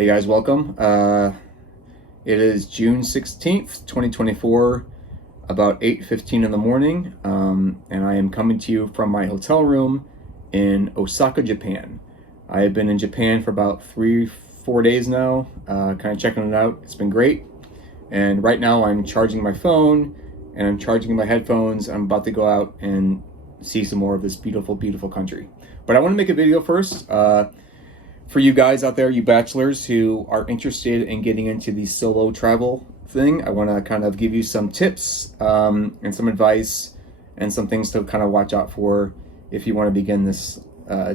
Hey guys, welcome. It is June 16th, 2024, about 8:15 in the morning, and I am coming to you from my hotel room in Osaka, Japan. I have been in Japan for about 3-4 days now, kind of checking it out. It's been great. And right now I'm charging my phone and I'm charging my headphones. I'm about to go out and see some more of this beautiful, beautiful country. But I want to make a video first. For you guys out there, you bachelors who are interested in getting into the solo travel thing, I want to kind of give you some tips and some advice and some things to kind of watch out for if you want to begin this,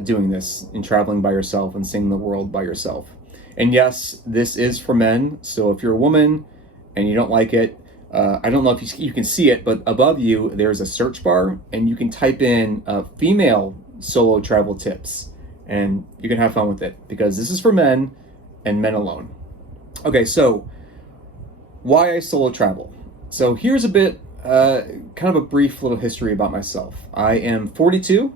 doing this and traveling by yourself and seeing the world by yourself. And yes, this is for men. So if you're a woman and you don't like it, I don't know if you can see it, but above you, there's a search bar and you can type in female solo travel tips. And you can have fun with it because this is for men and men alone. Okay, so why I solo travel. So here's a bit, kind of a brief little history about myself. I am 42.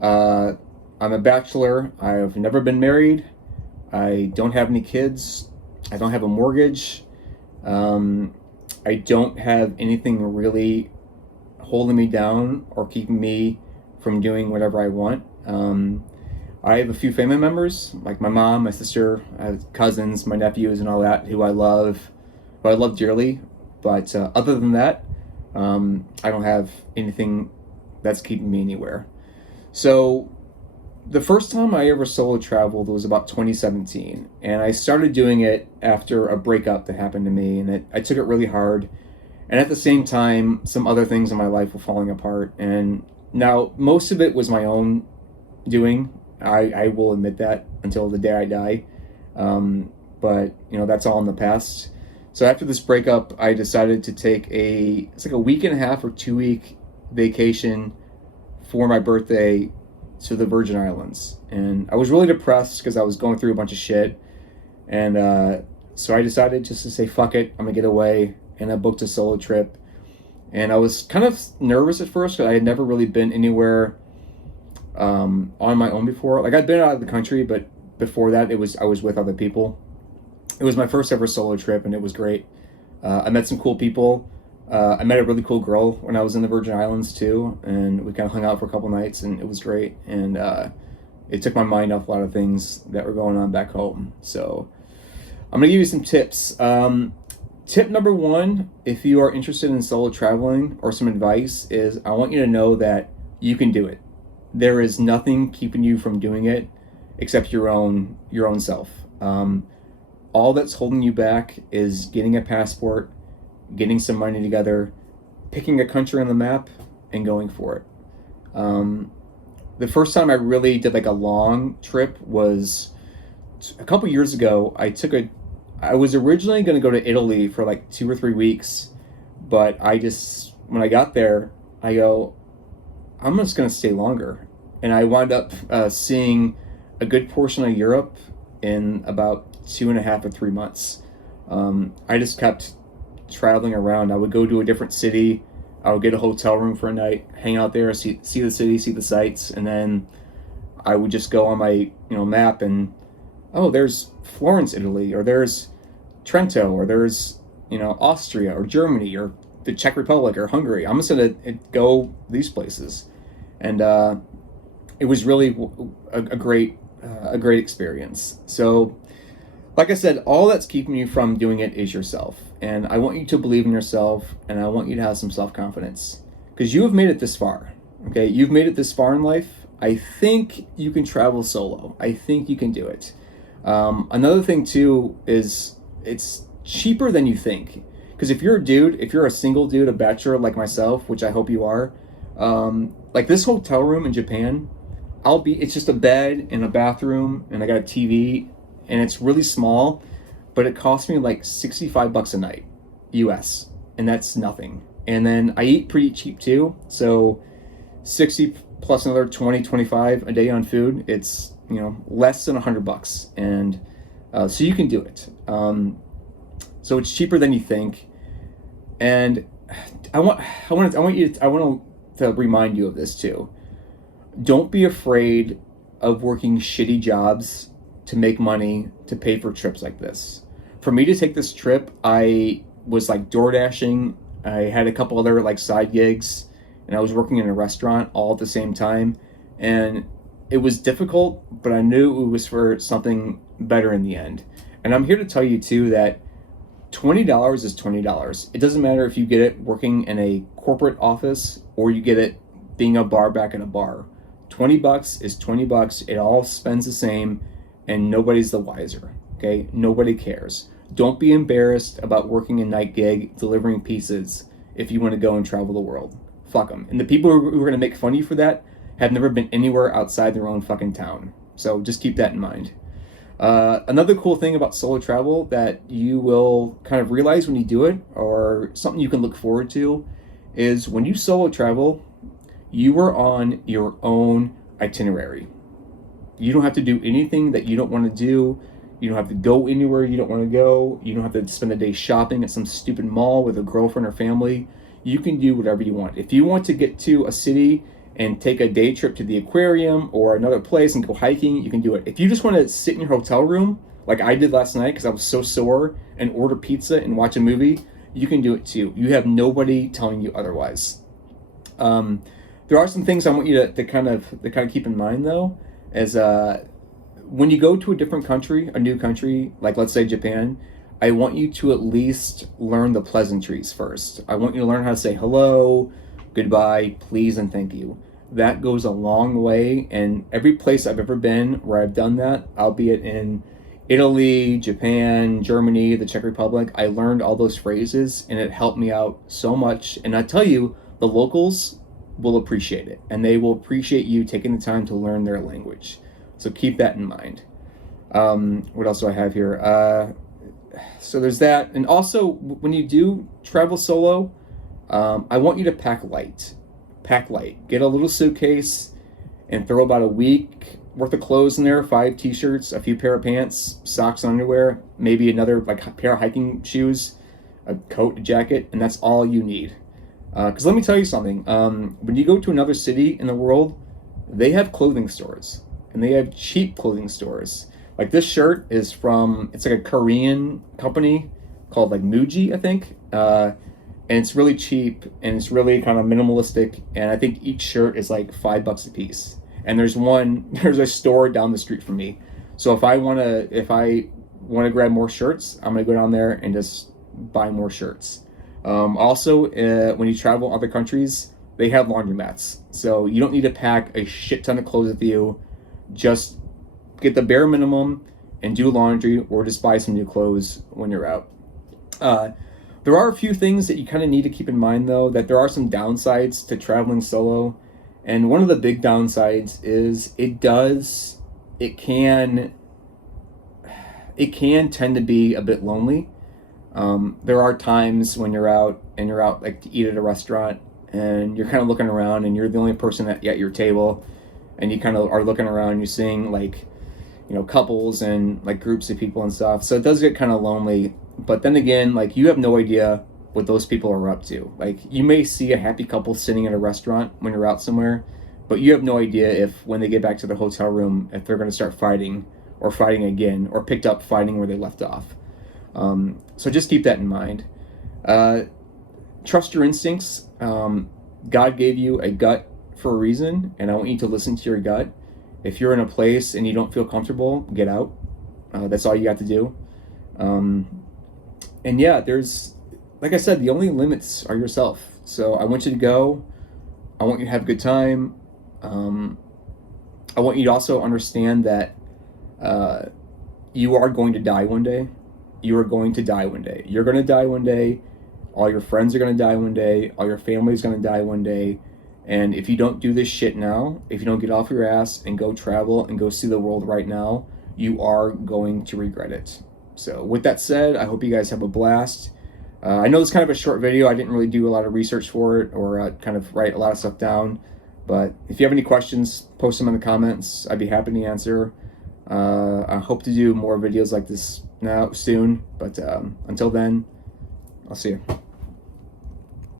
I'm a bachelor. I've never been married. I don't have any kids. I don't have a mortgage. I don't have anything really holding me down or keeping me from doing whatever I want. I have a few family members, like my mom, my sister, cousins, my nephews, and all that, who I love dearly. But other than that, I don't have anything that's keeping me anywhere. So the first time I ever solo traveled was about 2017, and I started doing it after a breakup that happened to me, and I took it really hard. And at the same time, some other things in my life were falling apart. And now most of it was my own doing. I will admit that until the day I die. But that's all in the past. So after this breakup, I decided to take it's like a week and a half or 2-week vacation for my birthday to the Virgin Islands. And I was really depressed because I was going through a bunch of shit. And so I decided just to say, fuck it, I'm gonna get away. And I booked a solo trip. And I was kind of nervous at first because I had never really been anywhere on my own before. Like, I'd been out of the country, but before that I was with other people. It was my first ever solo trip, and it was great. I met some cool people. I met a really cool girl when I was in the Virgin Islands too, and we kind of hung out for a couple nights, and it was great. And it took my mind off a lot of things that were going on back home. So I'm gonna give you some tips. Tip number one, if you are interested in solo traveling, or some advice, is I want you to know that you can do it. There is nothing keeping you from doing it except your own self. All that's holding you back is getting a passport, getting some money together, picking a country on the map, and going for it. The first time I really did like a long trip was a couple years ago. I was originally going to go to Italy for like 2 or 3 weeks, but when I got there, I go, I'm just going to stay longer. And I wound up seeing a good portion of Europe in about 2.5 or 3 months. I just kept traveling around. I would go to a different city. I would get a hotel room for a night, hang out there, see the city, see the sights, and then I would just go on my map and, oh, there's Florence, Italy, or there's Trento, or there's Austria or Germany or the Czech Republic or Hungary. I'm just gonna go these places. And it was really a great experience. So, like I said, all that's keeping you from doing it is yourself. And I want you to believe in yourself, and I want you to have some self-confidence, because you have made it this far. Okay, you've made it this far in life. I think you can travel solo. I think you can do it. Another thing too is it's cheaper than you think. Because if you're a single dude, a bachelor like myself, which I hope you are, like this hotel room in Japan, it's just a bed and a bathroom, and I got a TV, and it's really small, but it cost me like $65 a night, US, and that's nothing. And then I eat pretty cheap too, so 60 plus another 20, 25 a day on food, it's less than $100, and so you can do it. So it's cheaper than you think, and I want to remind you of this too. Don't be afraid of working shitty jobs to make money to pay for trips like this. For me to take this trip, I was like door dashing. I had a couple other like side gigs, and I was working in a restaurant all at the same time. And it was difficult, but I knew it was for something better in the end. And I'm here to tell you too that $20 is $20. It doesn't matter if you get it working in a corporate office or you get it being a bar back at a bar. $20 is $20. It all spends the same, and nobody's the wiser. Okay, nobody cares. Don't be embarrassed about working a night gig delivering pizzas if you want to go and travel the world. Fuck them. And the people who are going to make fun of you for that have never been anywhere outside their own fucking town. So just keep that in mind. Another cool thing about solo travel that you will kind of realize when you do it, or something you can look forward to, is when you solo travel, you are on your own itinerary. You don't have to do anything that you don't want to do. You don't have to go anywhere you don't want to go. You don't have to spend a day shopping at some stupid mall with a girlfriend or family. You can do whatever you want. If you want to get to a city and take a day trip to the aquarium or another place and go hiking, you can do it. If you just want to sit in your hotel room, like I did last night because I was so sore, and order pizza and watch a movie, you can do it too. You have nobody telling you otherwise. There are some things I want you to kind of keep in mind though, as when you go to a different country, a new country, like let's say Japan, I want you to at least learn the pleasantries first. I want you to learn how to say hello, goodbye, please, and thank you. That goes a long way, and every place I've ever been where I've done that, albeit in Italy, Japan, Germany, the Czech Republic, I learned all those phrases, and it helped me out so much. And I tell you, the locals will appreciate it, and they will appreciate you taking the time to learn their language. So keep that in mind. What else do I have here? So there's that. And also, when you do travel solo, I want you to pack light. Pack light. Get a little suitcase and throw about a week worth of clothes in there, 5 t-shirts, a few pair of pants, socks, underwear, maybe another like pair of hiking shoes, a coat, a jacket, and that's all you need. Because let me tell you something. When you go to another city in the world, they have clothing stores, and they have cheap clothing stores. Like this shirt is from, it's like a Korean company called like Muji, I think. And it's really cheap, and it's really kind of minimalistic, and I think each shirt is like $5 a piece. And there's a store down the street from me. So if I wanna grab more shirts, I'm gonna go down there and just buy more shirts. Also, when you travel other countries, they have laundromats. So you don't need to pack a shit ton of clothes with you. Just get the bare minimum and do laundry, or just buy some new clothes when you're out. There are a few things that you kind of need to keep in mind, though, that there are some downsides to traveling solo. And one of the big downsides is it can tend to be a bit lonely. There are times when you're out like to eat at a restaurant, and you're kind of looking around, and you're the only person at your table, and you kind of are looking around, you're seeing like, couples and like groups of people and stuff. So it does get kind of lonely. But then again, like, you have no idea what those people are up to. Like, you may see a happy couple sitting in a restaurant when you're out somewhere, but you have no idea if when they get back to the hotel room, if they're going to start fighting again, or picked up fighting where they left off. So just keep that in mind. Trust your instincts. God gave you a gut for a reason, and I want you to listen to your gut. If you're in a place and you don't feel comfortable, get out. That's all you got to do. And yeah, there's, like I said, the only limits are yourself. So I want you to go. I want you to have a good time. I want you to also understand that you are going to die one day. You are going to die one day. You're going to die one day. All your friends are going to die one day. All your family is going to die one day. And if you don't do this shit now, if you don't get off your ass and go travel and go see the world right now, you are going to regret it. So with that said, I hope you guys have a blast. I know it's kind of a short video. I didn't really do a lot of research for it, or kind of write a lot of stuff down. But if you have any questions, post them in the comments. I'd be happy to answer. I hope to do more videos like this soon. But until then, I'll see you.